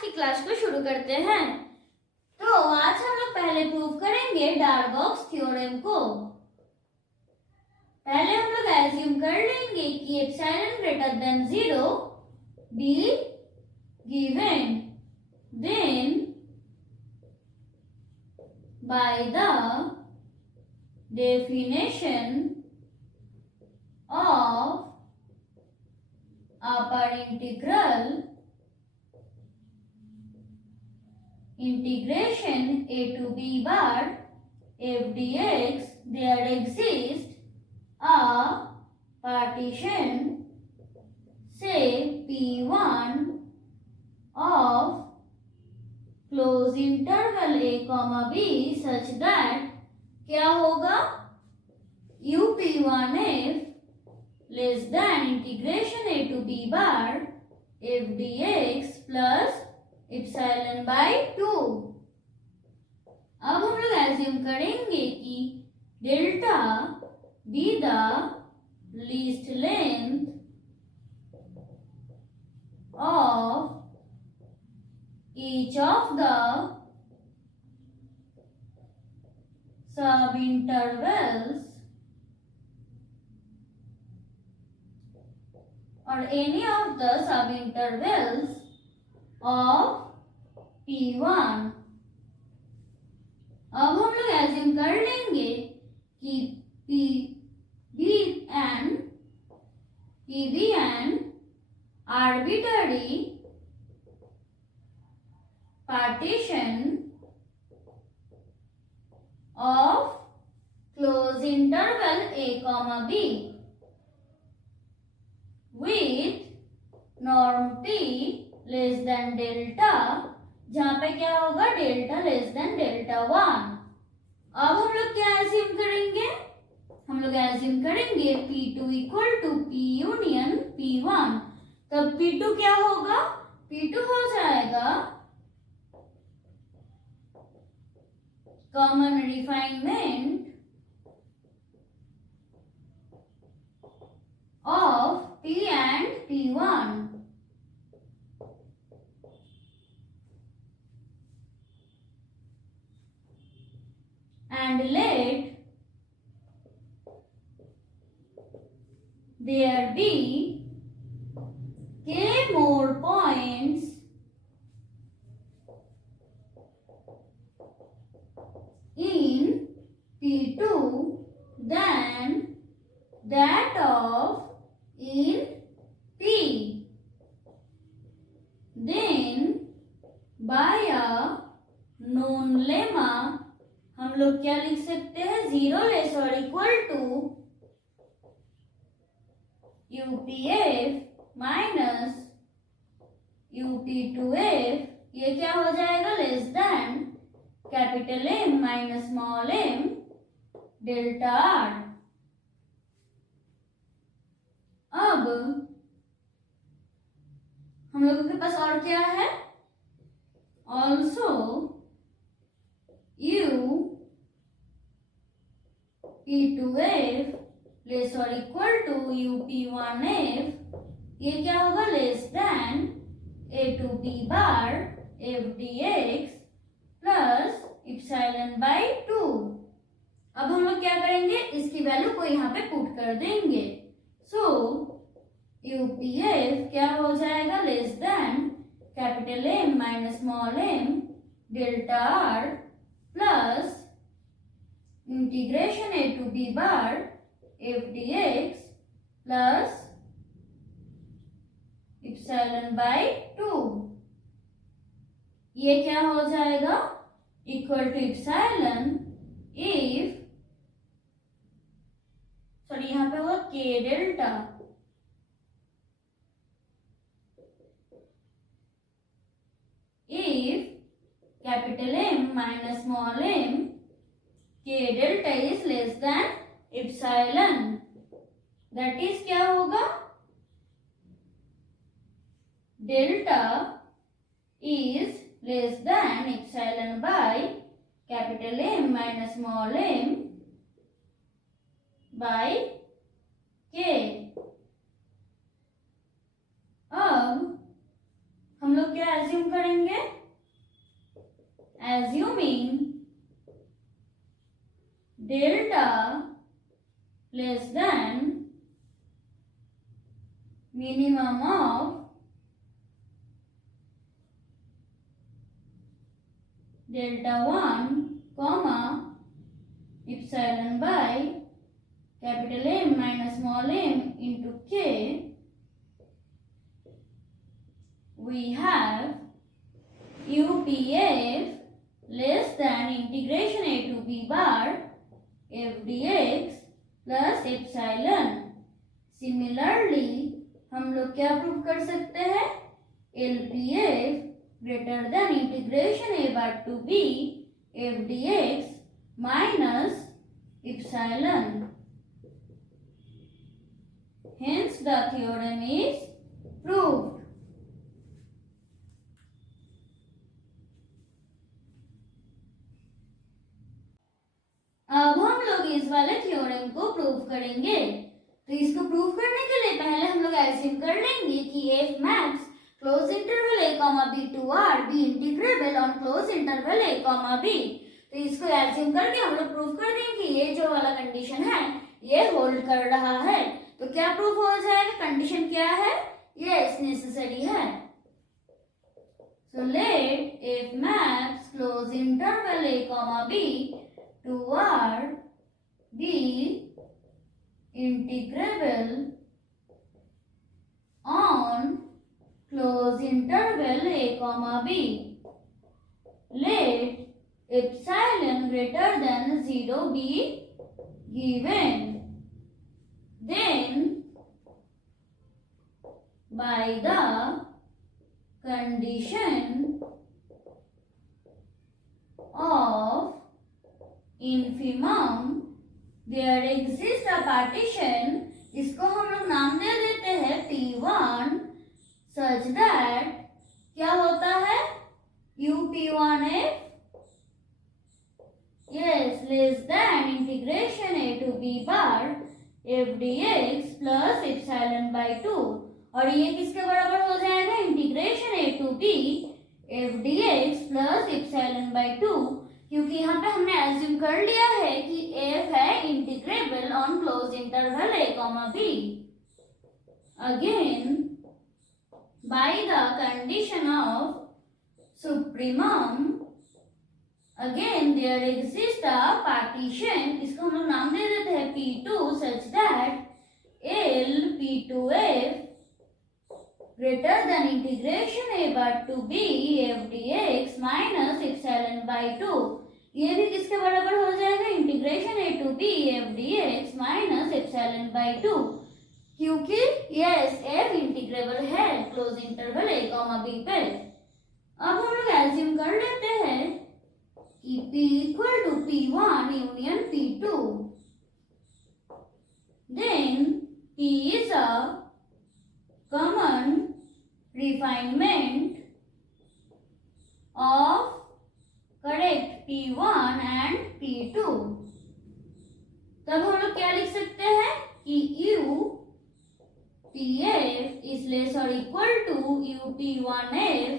की क्लास को शुरू करते हैं। तो आज हम लोग पहले प्रूव करेंगे डार्बॉक्स थ्योरम को। पहले हम लोग एज्यूम कर लेंगे कि epsilon greater than 0 B given, then by the definition of upper integration a to b bar f dx, there exists a partition say p1 of close interval a comma b such that क्या होगा up1f less than integration a to b bar f dx plus epsilon by 2। अब हम लोग एज्यूम करेंगे कि delta be the least length of each of the सब intervals or any of the subintervals of P1। अब हम लोग एज्यूम कर लेंगे कि PB and arbitrary partition of close interval a comma b with norm t less than delta, जहां पे क्या होगा डेल्टा लेस देन डेल्टा 1। अब हम लोग क्या एज्यूम करेंगे, हम लोग एज्यूम करेंगे P2 equal to P union P1। तब P2 क्या होगा, P2 हो जाएगा common refinement of P and P1 and let there be k more points in P2 than that of in P, then by a known lemma हम लोग क्या लिख सकते हैं, 0 लेस और equal to UPF minus UP2F, ये क्या हो जाएगा less than capital M minus small m delta R। अब हम लोगों के पास और क्या है, ऑल्सो P2F लेस और इक्वल टू UP1F, ये क्या होगा less than A to B bar F dx plus epsilon by 2। अब हम लोग क्या करेंगे, इसकी वैल्यू को यहाँ पे पुट कर देंगे। सो UPF क्या हो जाएगा less than capital M minus small m delta R plus integration A to B bar F dx plus epsilon by 2, ये क्या हो जाएगा equal to epsilon if, sorry यहाँ पे होगा K delta if capital M minus small m K delta is less than epsilon, that is क्या होगा, delta is less than epsilon by capital M minus small m by K। अब हम लोग क्या assume करेंगे? Assuming delta less than minimum of delta 1 comma epsilon by capital M minus small m into k, we have UPF less than integration a to b bar f dx plus epsilon. Similarly, हम लोग क्या प्रूव कर सकते हैं? LPF greater than integration a bar to b f dx minus epsilon. Hence the theorem is proved. अब हम लोग इस वाले थ्योरम को प्रूव करेंगे। तो इसको प्रूव करने के लिए पहले हम लोग एज्यूम कर लेंगे कि f max closed interval a comma b to r be integrable on closed interval a comma b। तो इसको एज्यूम करके हम लोग प्रूव कर देंगे कि ये जो वाला कंडीशन है ये होल्ड कर रहा है। तो क्या प्रूफ हो जाएगा? कंडीशन क्या है? यस, नेसेसरी है। So let f max closed interval a comma b to r be integrable on close interval a comma b. Let epsilon greater than 0 be given. Then by the condition of infimum there exists a partition, इसको हम लोग नाम दे देते हैं P1 such that क्या होता है? UP1F yes less than integration a to b bar f dx plus epsilon by 2, और ये किसके बराबर हो जाएगा? Integration a to b f dx plus epsilon by 2, क्योंकि यहाँ पे हमने एज्यूम कर लिया है कि f है integrable on closed interval a comma b। Again by the condition of supremum again there exist a partition, इसको हम लोग नाम दे देते हैं P2 such that L P2F greater than integration a bar to b f dx minus epsilon by 2, ये भी किसके बराबर हो जाएगा? Integration a to b f dx minus epsilon by 2, क्योंकि यस f इंटीग्रेबल है close interval a comma b पे। अब हम लोग एज्यूम कर लेते हैं कि p equal to P1 union P2, then p is a common refinement of correct P1 and P2। तब हम लोग क्या लिख सकते हैं कि U PF is less or equal to UP1F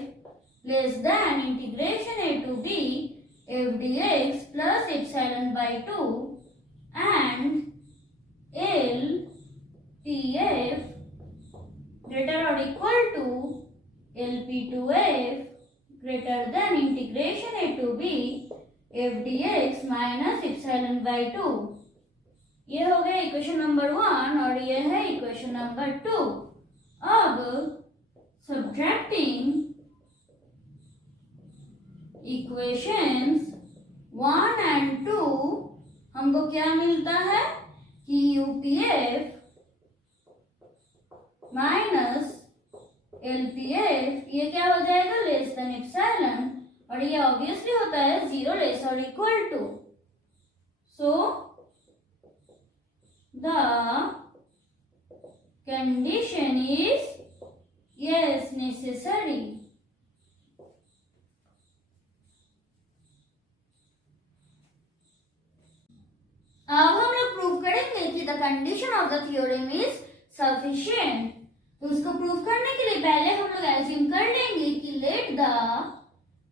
less than integration a to b f dx plus epsilon by 2 and L PF greater or equal to LP2F greater than integration a to b f dx minus epsilon by 2। ये हो गया equation number 1 और ये है equation number 2। अब subtracting equations 1 एंड 2 हमको क्या मिलता है कि UPF माइनस LPF ये क्या हो जाएगा? लेस देन एप्सिलॉन, और ये ऑब्वियसली होता है 0 लेस और equal to. So the condition is yes necessary. अब हम लोग प्रूव करेंगे कि the condition of the theorem is sufficient. तो उसको प्रूव करने के लिए पहले हम लोग एज्यूम कर लेंगे कि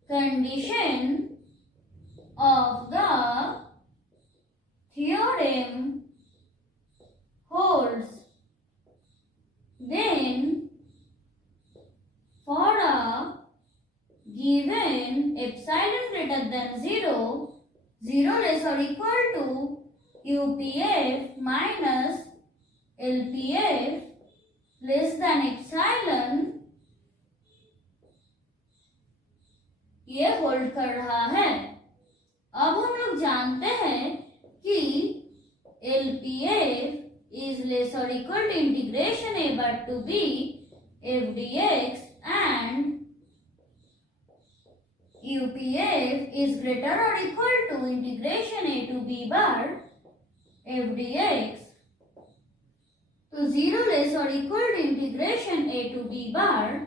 condition of the theorem holds, then for a given epsilon greater than 0, 0 less or equal to UPF minus LPF less than epsilon, ये होल्ड कर रहा है। अब हम लोग जानते हैं कि LPF is less or equal to integration a bar to b f dx and UPF is greater or equal to integration a to b bar f dx. तो 0 less or equal to integration a to b bar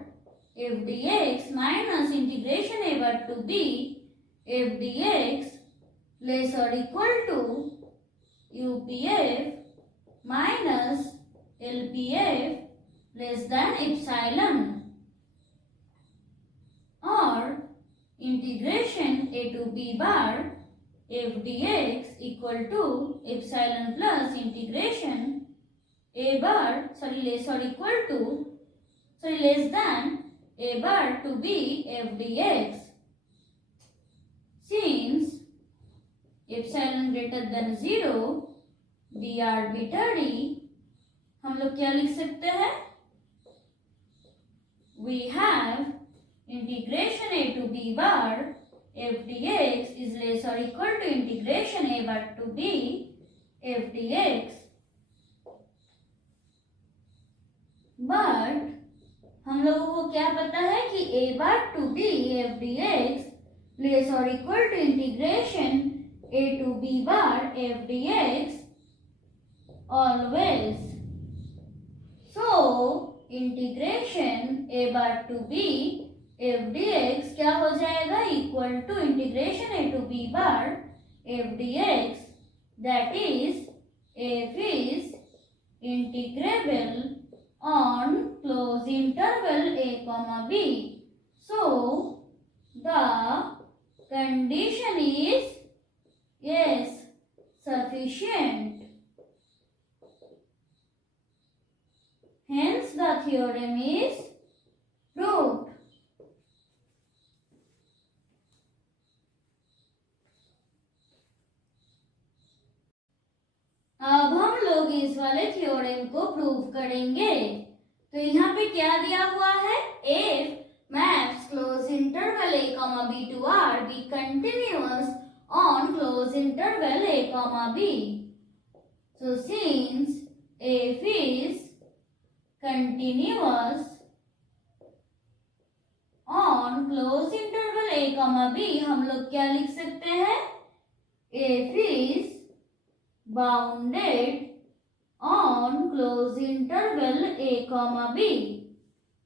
f dx minus integration a bar to b f dx less or equal to UPF minus LPF less than epsilon, or integration a to b bar f dx equal to epsilon plus integration a bar less or equal to less than a bar to b f dx. Since epsilon greater than 0 be arbitrary, हम लोग क्या लिख सकते हैं? We have integration a to b bar f dx is less or equal to integration a bar to b f dx. But हम लोगों को क्या पता है कि a bar to b f dx less or equal to integration a to b bar f dx always. So integration a bar to b f dx क्या हो जाएगा? Equal to integration a to b bar f dx, that is f is integrable on closed interval a comma b. So the condition is sufficient. Hence the theorem is proved. अब हम लोग इस वाले थ्योरम को प्रूव करेंगे। तो यहाँ पे क्या दिया हुआ है? If maps close interval a comma b to R be continuous on close interval a comma b. So since f is continuous on close interval a comma b, हम लोग क्या लिख सकते हैं? f is bounded on close interval a comma b.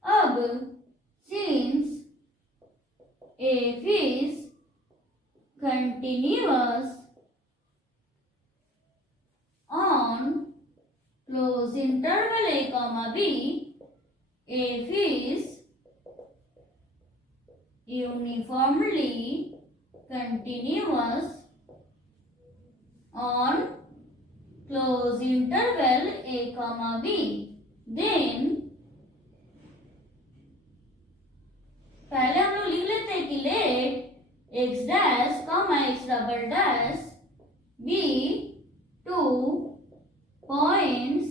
अब since f is continuous on close interval a comma b, f is uniformly continuous on close interval a comma b, then पहले हम लोग लिख लेते हैं कि let x dash comma x double dash be 2 points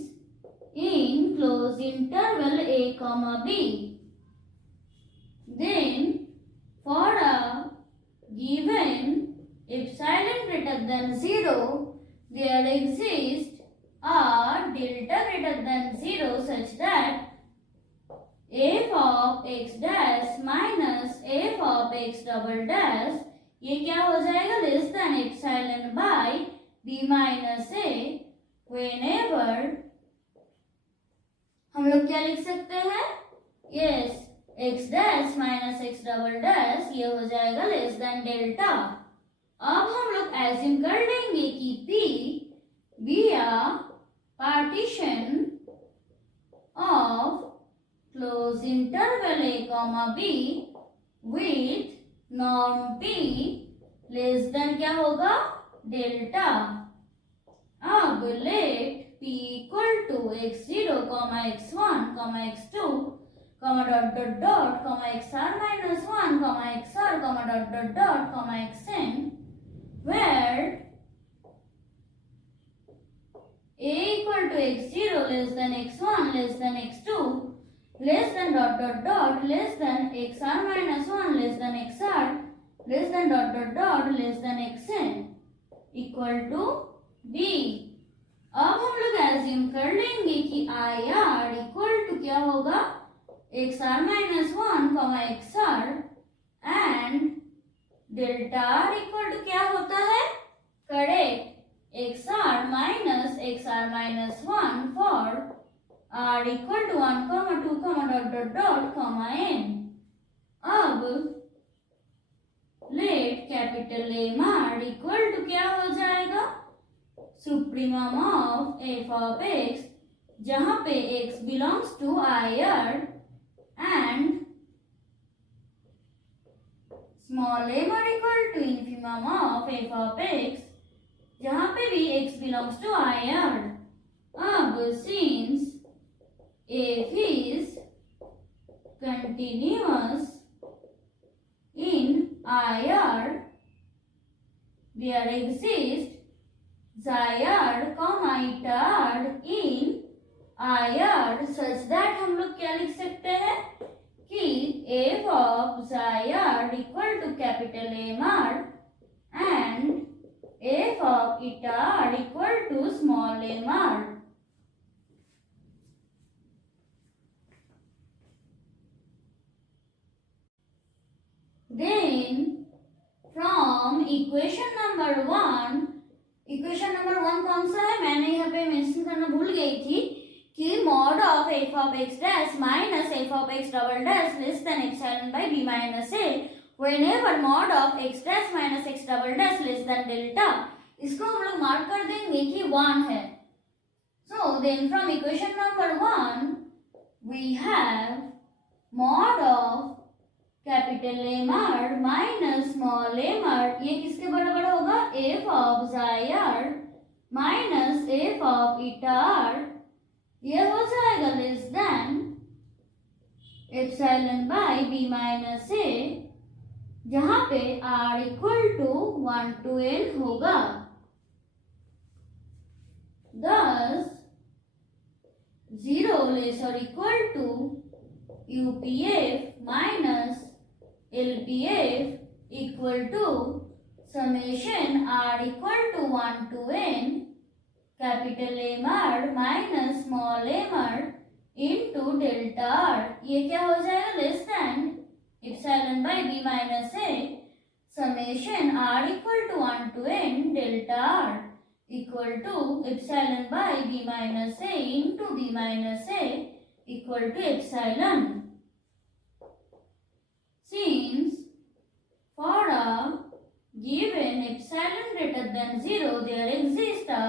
in close interval a comma b. Then for a given epsilon greater than 0, there exists a delta greater than 0 such that f of x dash minus f of x double dash ये क्या हो जाएगा? Less than epsilon bye b minus a, whenever हम लोग क्या लिख सकते हैं? Yes, x dash minus x double dash ये हो जाएगा लेस देन डेल्टा। अब हम लोग एज्यूम कर लेंगे कि p be a partition of close interval a comma b with norm p less than क्या होगा डेल्टा। अब let p equal to x0, x1, x2, dot dot dot, xr minus 1, xr, dot dot dot, xn, where a equal to x0 less than x1 less than x2 less than dot dot dot less than xr minus 1 less than xr less than dot dot dot less than xn equal to b। अब हम लोग assume कर लेंगे कि I R equal to क्या होगा x r minus 1, x r and delta r equal to क्या होता है correct x r minus 1 for r equal to 1, 2, dot dot dot n। अब let capital M r equal to क्या हो जाएगा supremum of f of x, जहां पे x belongs to I r and small m r equal to infimum of f of x, जहां पे भी x belongs to I r. अब since f is continuous in IR, there exists xr, eta in IR such that हम लोग क्या लिख सकते हैं कि f of xr equal to capital MR and f of eta equal to small mr। Then from equation number 1, equation number 1 कौन सा है मैंने यहाँ पे मेंशन करना भूल गई थी कि mod of f of x dash minus f of x double dash less than epsilon by B minus a whenever mod of x dash minus x double dash less than delta, इसको हम लोग mark कर देंगे कि 1 है। So then from equation number 1 we have mod of capital M r minus small m r, ये किसके बराबर होगा f of xi r minus f of eta R, ये हो जाएगा less than epsilon by B minus A, जहां पे R equal to 1 to n होगा। thus 0 less or equal to UPF minus LPF equal to summation r equal to 1 to n capital MR minus small mr into delta r, ये क्या हो जाएगा less than epsilon bye b minus a summation r equal to 1 to n delta r equal to epsilon bye b minus a into b minus a equal to epsilon। Since for a given epsilon greater than 0 there exists a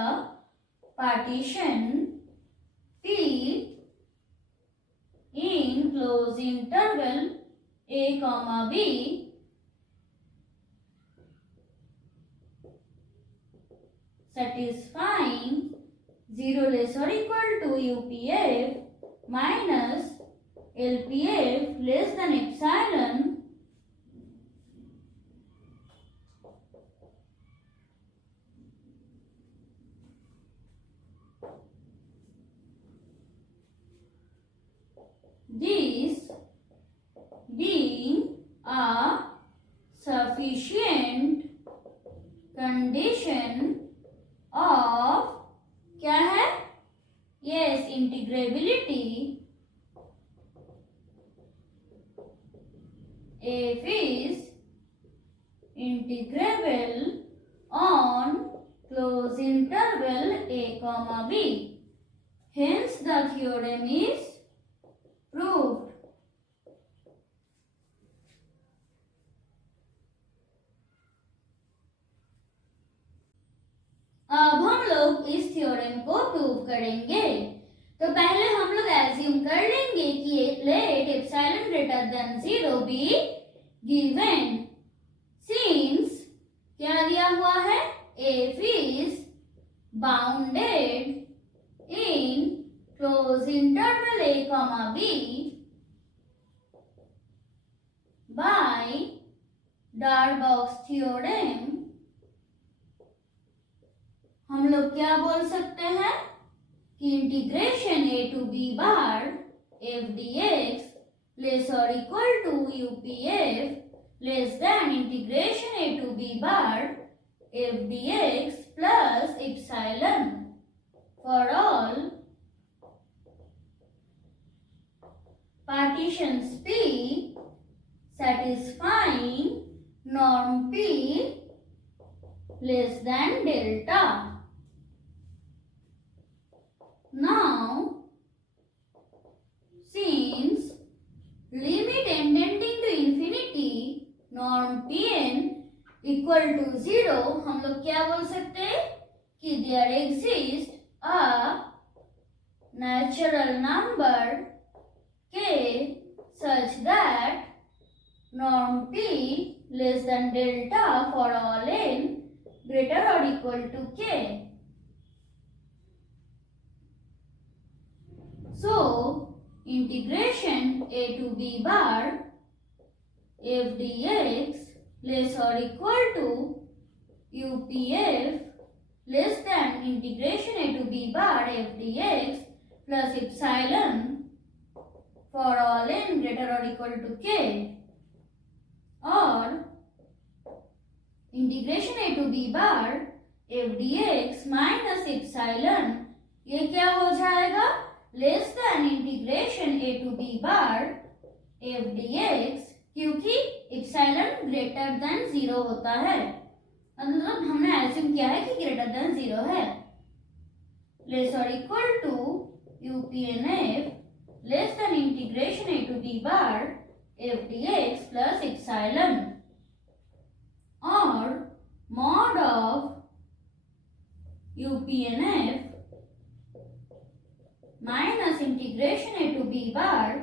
partition P in closed interval a comma b satisfying 0 less or equal to UPF minus LPF less than epsilon this being a sufficient condition of क्या है yes integrability f is integrable on closed interval a comma b, hence the theorem is proved। अब हम लोग इस थ्योरम को प्रूव करेंगे। तो पहले हम लोग एज्यूम कर लेंगे कि let epsilon greater than 0 B given. Since क्या दिया हुआ है, f is bounded in close interval a comma b by Darboux theorem, हम लोग क्या बोल सकते हैं कि integration a to b bar f dx less और equal to upf less than integration a to b bar f dx plus epsilon for all partitions p satisfying norm p less than delta. Now, since limit tending to infinity norm pn equal to 0, हम लोग क्या बोल सकते हैं कि there exists a natural number k such that norm p less than delta for all n greater or equal to k. So, integration a to b bar f dx less or equal to upf less than integration a to b bar f dx plus epsilon for all n greater or equal to k, or integration a to b bar f dx minus epsilon, ये क्या हो जाएगा, less than integration a to b bar f dx, क्योंकि epsilon greater than 0 होता है, मतलब हमने एज्यूम किया है कि ग्रेटर देन 0 है, लेस और equal to upnf less than integration a to b bar f dx plus epsilon, और mod of upnf minus integration a to b bar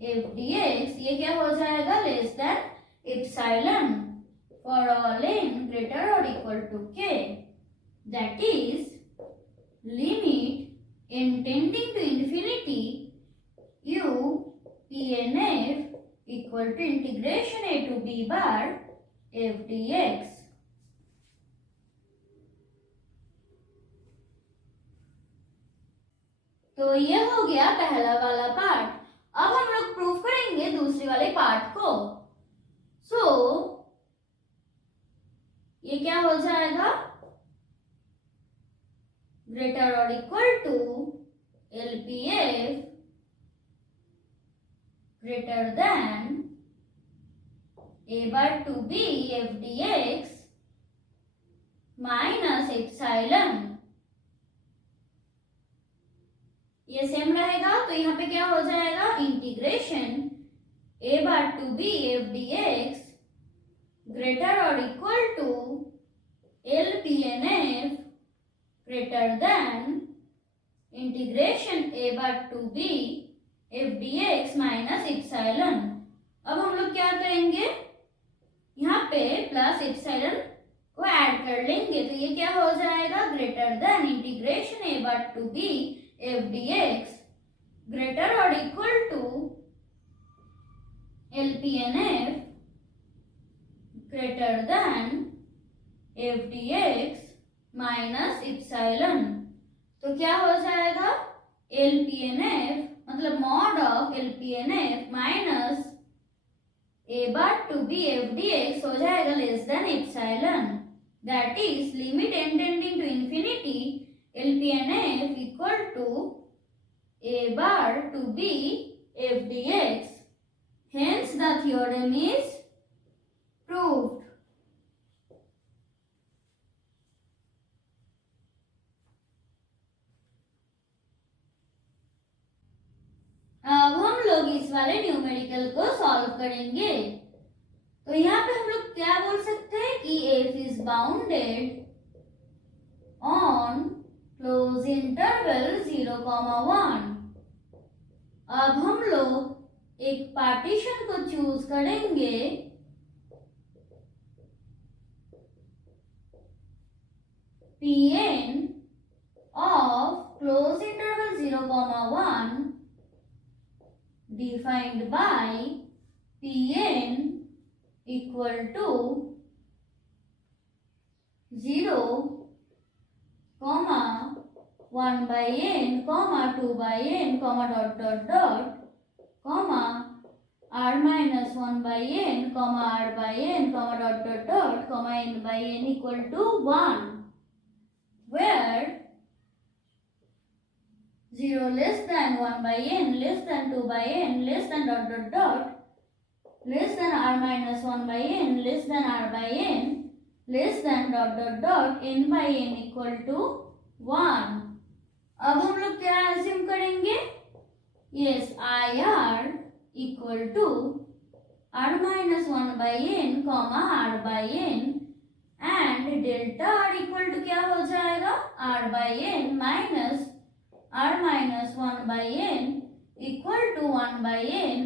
f dx, ये क्या हो जाएगा, less than epsilon for all n greater और equal to k, that is limit n tending to infinity upnf equal to integration a to b bar f dx. तो ये हो गया पहला वाला पार्ट. अब हम लोग प्रूफ करेंगे दूसरे वाले पार्ट को. सो ये क्या हो जाएगा, ग्रेटर और equal to LPF greater than a bar to b f dx minus epsilon, ये सेम रहेगा, तो यहाँ पे क्या हो जाएगा, integration a bar to b f dx greater और equal to LPNF greater than integration a bar to b f dx minus epsilon. अब हम लोग क्या करेंगे, यहाँ पे प्लस एप्सिलॉन को ऐड कर लेंगे, तो ये क्या हो जाएगा, greater than integration a bar to b f dx greater or equal to LPNF greater than f dx minus epsilon. तो क्या हो जाएगा, LPNF मतलब mod of LPNF minus a bar to b f dx हो जाएगा less than epsilon, that is limit n tending to infinity LPNF equal to a bar to b f dx. Hence the theorem is proved. अब हम लोग इस वाले न्यूमेरिकल को सॉल्व करेंगे. तो यहाँ पे हम लोग क्या बोल सकते हैं कि f is bounded on close interval 0,1. अब हम लोग एक पार्टीशन को चूज करेंगे Pn of close interval 0, 1 defined by Pn equal to 0, 1 by n, 2 by n, r minus 1 by n, r by n, n by n equal to 1, where 0 less than 1 by n, less than 2 by n, less than less than r minus 1 by n, less than r by n, less than n by n equal to 1. अब हम लोग क्या assume करेंगे? Yes, IR equal to r minus 1 by n, r by n and delta r equal to क्या हो जाएगा? r by n minus r minus 1 by n equal to 1 by n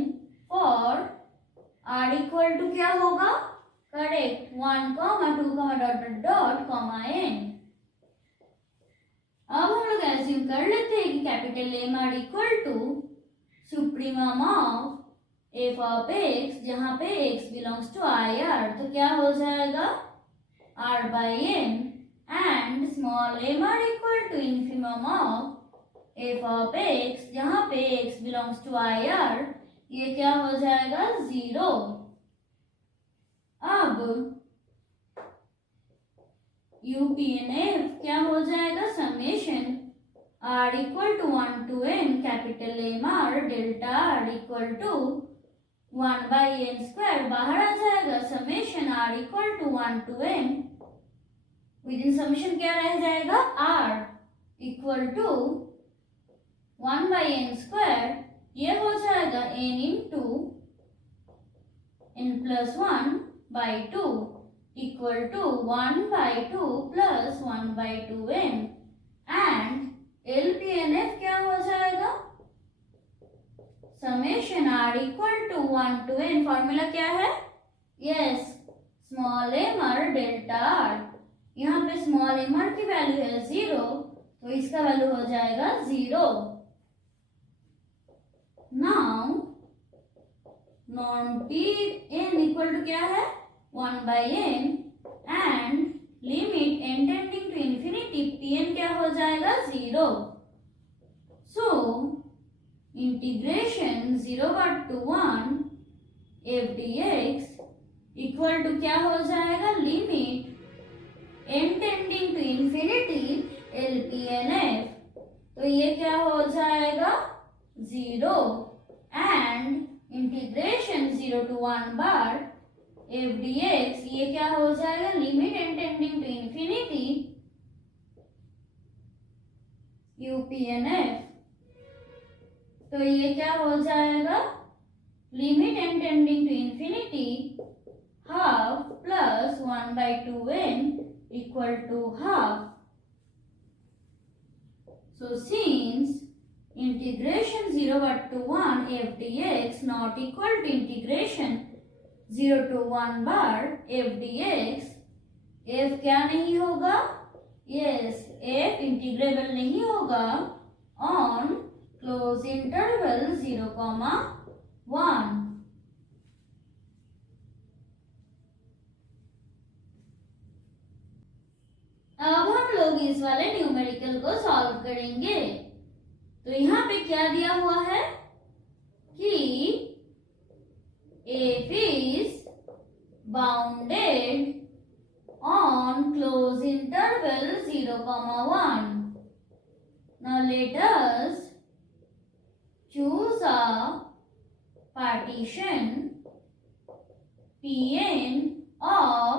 for r equal to क्या होगा? Correct, 1, 2, n. अब हम लोग assume कर लेते हैं कि capital M r equal to supremum of f of x, जहां पे x belongs to I r, तो क्या हो जाएगा? R by n and small m r equal to infimum of f of x, जहां पे x belongs to I r, ये क्या हो जाएगा? 0. अब यूपीएनएफ क्या हो जाएगा? Summation r equal to 1 to n capital M r delta r equal to 1 by n square, बाहर आ जाएगा summation r equal to 1 to n, within summation क्या रह जाएगा? R equal to 1 by n square, ये हो जाएगा n into n plus 1 by 2 equal to 1 by 2 plus 1 by 2n and LPNF क्या हो जाएगा? समेशन r equal to 1 to n, formula क्या है? Yes, small m r delta r. यहाँ पे स्मॉल एम आर की वैल्यू है 0, तो इसका वैल्यू हो जाएगा 0. Now norm Pn equal to क्या है? 1 by n and limit n tending to infinity, Pn क्या हो जाएगा? 0. So integration 0 to 1 f dx equal to क्या हो जाएगा? Limit n tending to infinity LPNF, तो ये क्या हो जाएगा? 0 and integration 0 to 1 bar F D X, ये क्या हो जाएगा? Limit N tending to infinity UPNF, तो ये क्या हो जाएगा? Limit N tending to infinity half plus 1 by 2n equal to half. So since integration 0 to 1 f dx not equal to integration 0 to 1 bar f dx, f क्या नहीं होगा? Yes, f integrable नहीं होगा ऑन क्लोज इंटरवल 0, 1. अब हम लोग इस वाले न्यूमेरिकल को सॉल्व करेंगे. तो यहाँ पे क्या दिया हुआ है कि f is bounded on close interval 0, 1. Now let us choose a partition Pn of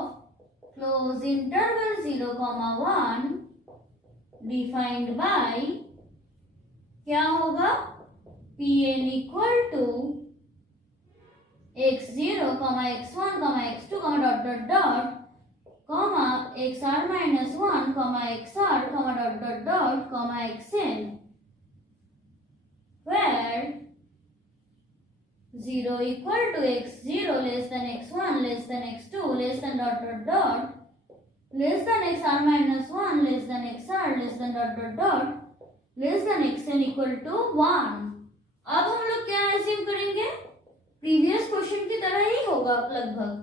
close interval 0, 1 defined by क्या होगा? Pn equal to x0, x1, x2, xr minus 1, xr, xn, where 0 equal to x0 less than x1 less than x2 less than less than x r minus 1 less than x r less than dot dot dot less than x n equal to 1। अब हम लोग क्या assume करेंगे, previous question की तरह ही होगा लगभग।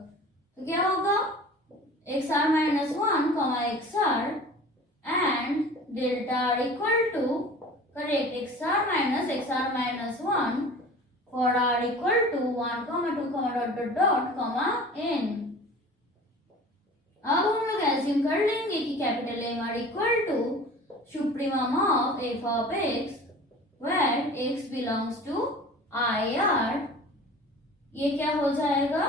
तो क्या होगा, x r minus 1 comma x r and delta r equal to, correct, x r minus 1 for r equal to 1 comma 2 comma dot dot dot comma n. अब हम लोग एज्यूम कर लेंगे कि capital M r equal to supremum of f of x where x belongs to I r. ये क्या हो जाएगा,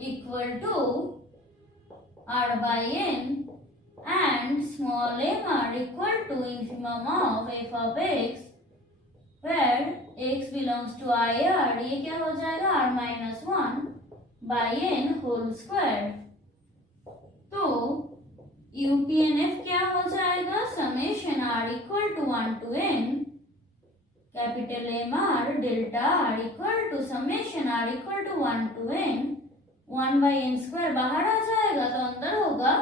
equal to r by n and small m r equal to infimum of f of x where x belongs to I r. ये क्या हो जाएगा, r minus 1 by n whole square. तो UPNF क्या हो जाएगा, summation r equal to 1 to n capital M r delta r equal to summation r equal to 1 to n 1 by n square बाहर आ जाएगा तो अंदर होगा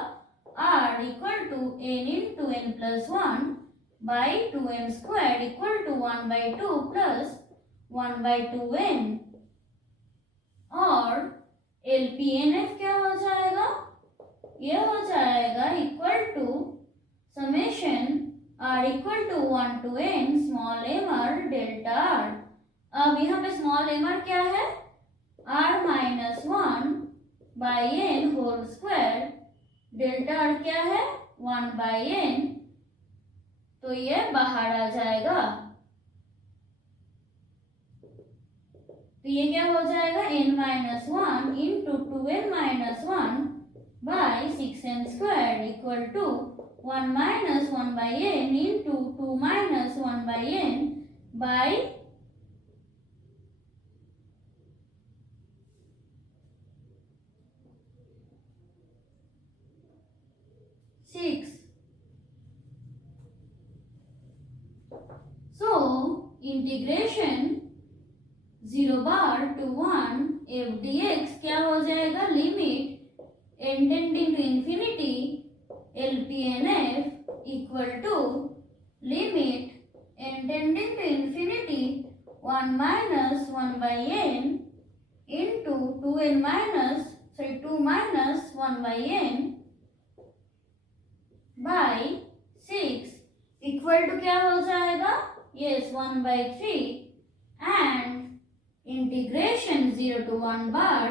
r equal to n into n plus 1 by 2n square equal to 1 by 2 plus 1 by 2n। और LPNF क्या हो जाएगा, ये हो जाएगा equal to summation r equal to 1 to n small m r delta r. अब यहाँ पे स्मॉल एम आर क्या है, r minus 1 by n whole square, delta r क्या है 1 बाई एन, तो ये बाहर आ जाएगा। तो ये क्या हो जाएगा, n minus 1 into 2n minus 1 by 6n square equal to 1 minus 1 by n into 2 minus 1 by n by 6। So integration 0 bar to 1 f dx क्या हो जाएगा, limit n tending to infinity LPNF equal to limit n tending to infinity 1 minus 1 by n into 2 minus 1 by n by 6 equal to क्या हो जाएगा, यस 1 by 3 and integration 0 to 1 bar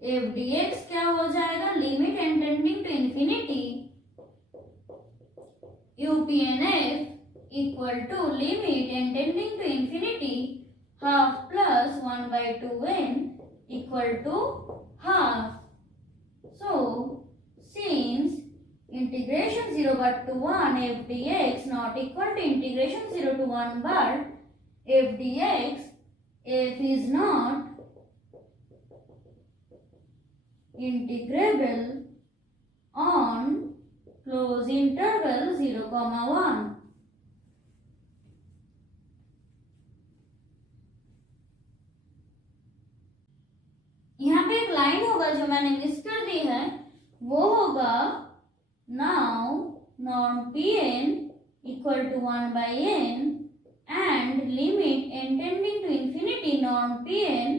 F D X क्या हो जाएगा, limit N tending to infinity UPNF equal to limit N tending to infinity half plus 1 by 2n equal to half. So since integration 0 bar to 1 f dx not equal to integration 0 to 1 bar f dx, f is not integrable on closed interval 0 comma 1। यहाँ पे एक लाइन होगा जो मैंने मिस कर दी है, वो होगा now norm Pn equal to 1 by n and limit n tending to infinity norm Pn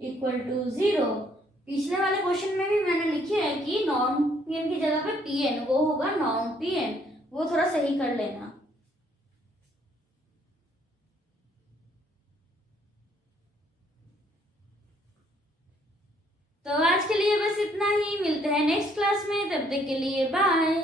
equal to 0। पिछले वाले क्वेश्चन में भी मैंने लिखी है कि नॉर्म Pn की जगह पे Pn, वो होगा नॉर्म Pn, वो थोड़ा सही कर लेना। तो आज के लिए बस इतना ही, मिलते हैं नेक्स्ट क्लास में, तब तक के लिए बाय।